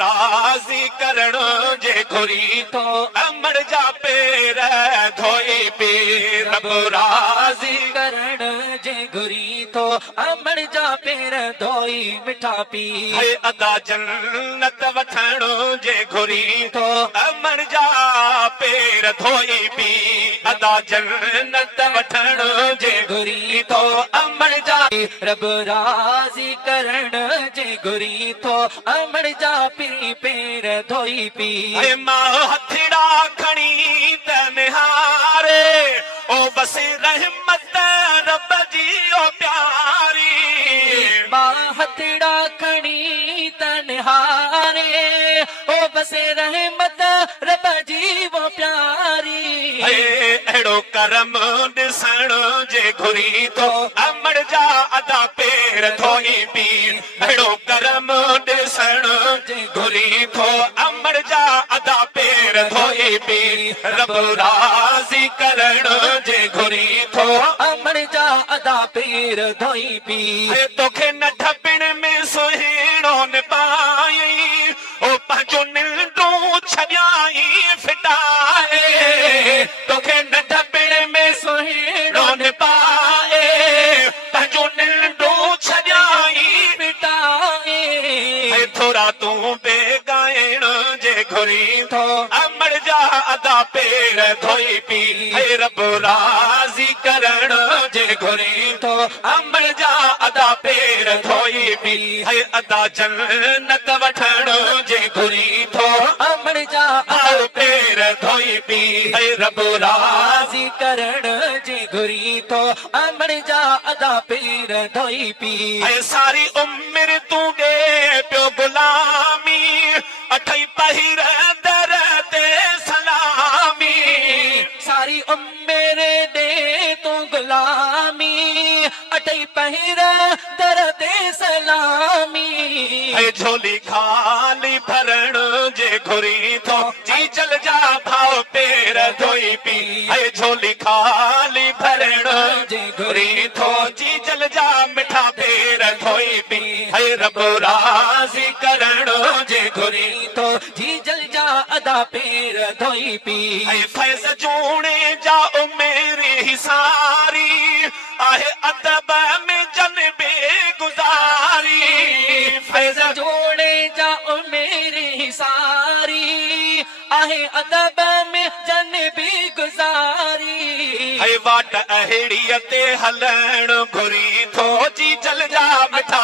राज़ी करण जे घुरी तो अमर जा पेर धोई पी रब राज़ी करण जे घुरी तो अमर जा पेर धोई मिठा पी है अदा जन्नत वठण जे घुरी तो अमर जा पेर धोई पी अदा जन्नत वठण जे घुरी तो अमर जा रब राज़ी करण जे घुरी तो अमर जा पी पेर धोई पी है मां हथड़ा खणी त निहारे ओ बस रहमत रब जी ओ प्यारी मां हथड़ा खणी त निहारे ओ बस रहमत रब जी वो प्यारी अहिड़ो करम ॾिसण जे घुरी तो अमर जा अदा पेर धोई पी अहिड़ो करम ॾिसण जे घुरी तो अमर जा अदा पेर धोई पी रब राज़ी करण जे घुरी तो अमर जा अदा पेर धोई पी तोखे न ठपिण में सुहिणो न पाई ओ पंहिंजो निंडूं छॾियाई फिटाए तोखे न ठपिण में सुहिणो न पाए पंहिंजो निंडूं छॾियाई मिटाए थोरा तूं बेगाइण जे घुरी तो अमर जा अदा पेर धोई पी हे रब राज़ी करण जे घुरी तो अमर जा अदा पेर धोई पी हे अदा जन्नत वठण जे घुरी तो अमर जा अदा पेर धोई पी हे रब राज़ी राज़ी करण जे घुरी तो अमर जा अदा पेर धोई पी हे सारी उम्र तूं ॾे पियो गुलामी अठई पहिर दर ते सलामी सारी उम्र दे तू गुलामी अटई पहिर दर दे सलामी हे झोली खाली भरण जे घुरी तो जी चल जा भाव पेर धोई पी हे झोली खाली भरण जे घुरी तो जी चल जा मिठा पेर धोई पी हे रब राज़ी करण जे घुरी तो जी जल जा अदा पेर धोई पी ऐ फैज़ जूणे जा उमेरी सारी आहे अदब में जनबे गुज़ारी फैज़ जोड़े जा मेरी सारी आहे अदब में जन भी गुजारी है वाट अहिड़ीअ ते हलण घुरी थो जी जल जा मिठा